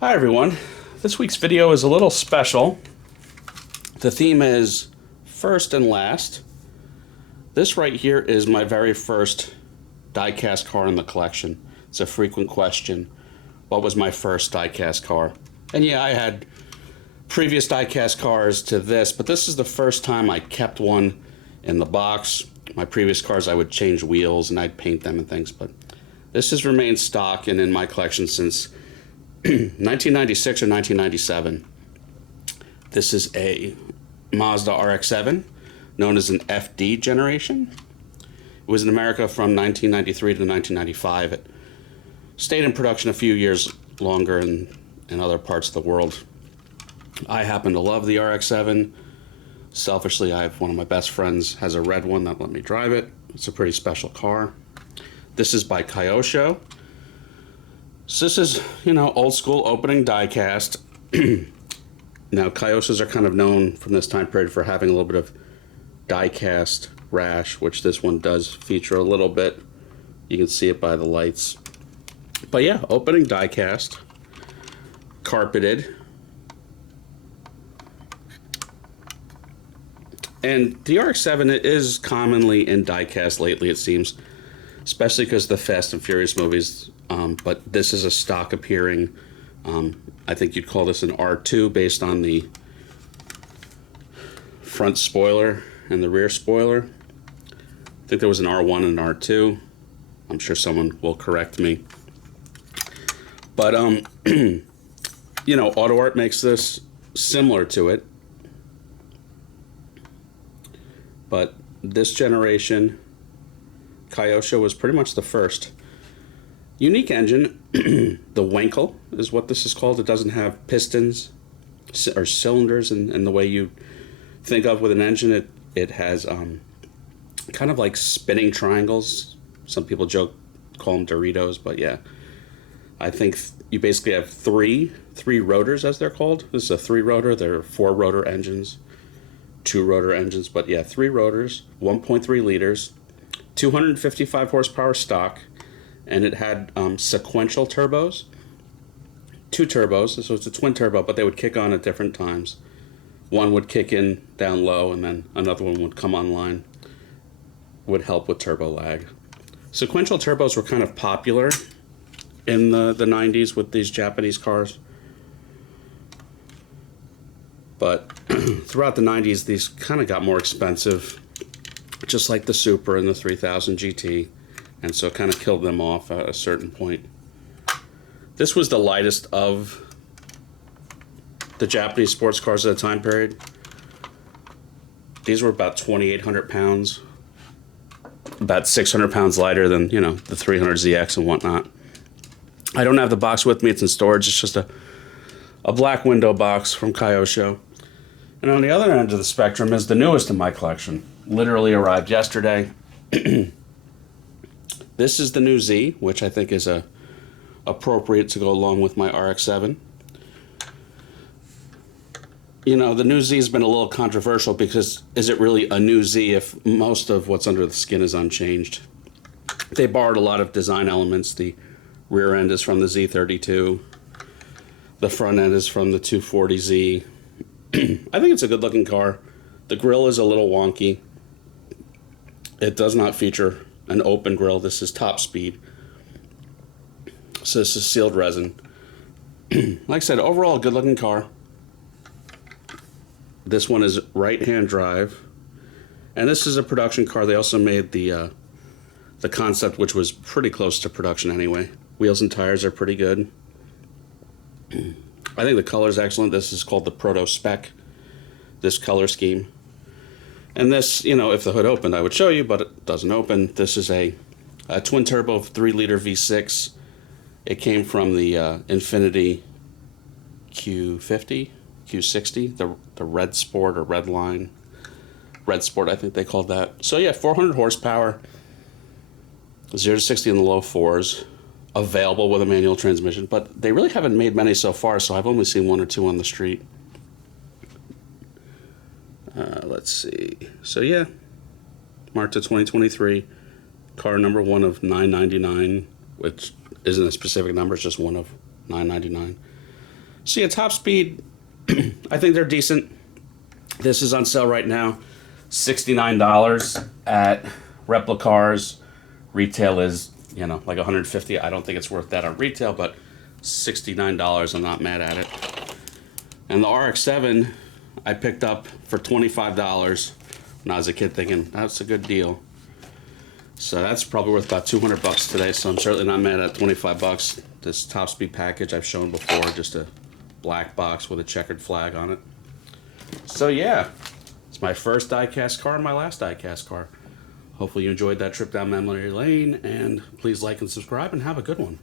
Hi everyone. This week's video is a little special. The theme is first and last. This right here is my very first diecast car in the collection. It's a frequent question. What was my first diecast car? And yeah, I had previous diecast cars to this, but this is the first time I kept one in the box. My previous cars I would change wheels and I'd paint them and things, but this has remained stock and in my collection since 1996 or 1997. This is a Mazda RX7, known as an FD generation. It was in America from 1993 to 1995. It stayed in production a few years longer in other parts of the world. I happen to love the RX7. Selfishly, I have one of my best friends has a red one that let me drive it. It's a pretty special car. This is by Kyosho. So this is, old school opening diecast. Now, Kyoshos are kind of known from this time period for having a little bit of diecast rash, which this one does feature a little bit. You can see it by the lights. But yeah, opening diecast, carpeted. And the RX-7 is commonly in diecast lately, it seems, especially because the Fast and Furious movies. But this is a stock appearing. I think you'd call this an R2 based on the front spoiler and the rear spoiler. I think there was an R1 and an R2. I'm sure someone will correct me. But, Auto Art makes this similar to it. But this generation, Kyosho was pretty much the first. Unique engine. The Wankel is what this is called. It doesn't have pistons or cylinders in the way you think of with an engine. It has kind of like spinning triangles. Some people call them Doritos, but yeah. I think you basically have three rotors, as they're called. This is a 3-rotor. There are 4-rotor engines, 2-rotor engines, but yeah, 3 rotors, 1.3 liters, 255 horsepower stock. And it had sequential turbos, 2 turbos, so it's a twin turbo, but they would kick on at different times. One would kick in down low, and then another one would come online, would help with turbo lag. Sequential turbos were kind of popular in the 90s with these Japanese cars. But throughout the 90s, these kind of got more expensive, just like the Supra and the 3000 GT. And so it kind of killed them off at a certain point. This was the lightest of the Japanese sports cars at the time period. These were about 2,800 pounds. About 600 pounds lighter than, the 300ZX and whatnot. I don't have the box with me. It's in storage. It's just a black window box from Kyosho. And on the other end of the spectrum is the newest in my collection. Literally arrived yesterday. This is the new Z, which I think is appropriate to go along with my RX-7. The new Z has been a little controversial because is it really a new Z if most of what's under the skin is unchanged? They borrowed a lot of design elements. The rear end is from the Z32. The front end is from the 240Z. I think it's a good looking car. The grille is a little wonky. It does not feature an open grille. This is top speed. So this is sealed resin. Like I said, overall a good looking car. This one is right-hand drive. And this is a production car. They also made the concept, which was pretty close to production anyway. Wheels and tires are pretty good. I think the color is excellent. This is called the Proto Spec, this color scheme. And this, if the hood opened, I would show you, but it doesn't open. This is a twin turbo 3-liter V6. It came from the Infiniti Q50, Q60, the Red Sport or Red Line. Red Sport, I think they called that. So yeah, 400 horsepower, 0 to 60 in the low 4s, available with a manual transmission. But they really haven't made many so far, so I've only seen 1 or 2 on the street. Let's see. So yeah, marked to 2023. Car number 1 of 999, which isn't a specific number, it's just 1 of 999. So yeah, top speed, I think they're decent. This is on sale right now, $69 at Replicars. Retail is, you know, like $150. I don't think it's worth that on retail, but $69, I'm not mad at it. And the RX7 I picked up for $25 when I was a kid, thinking that's a good deal. So that's probably worth about 200 bucks today, so I'm certainly not mad at 25 bucks. This top speed package I've shown before, just a black box with a checkered flag on it. So yeah, it's my first diecast car and my last diecast car. Hopefully you enjoyed that trip down memory lane, and please like and subscribe and have a good one.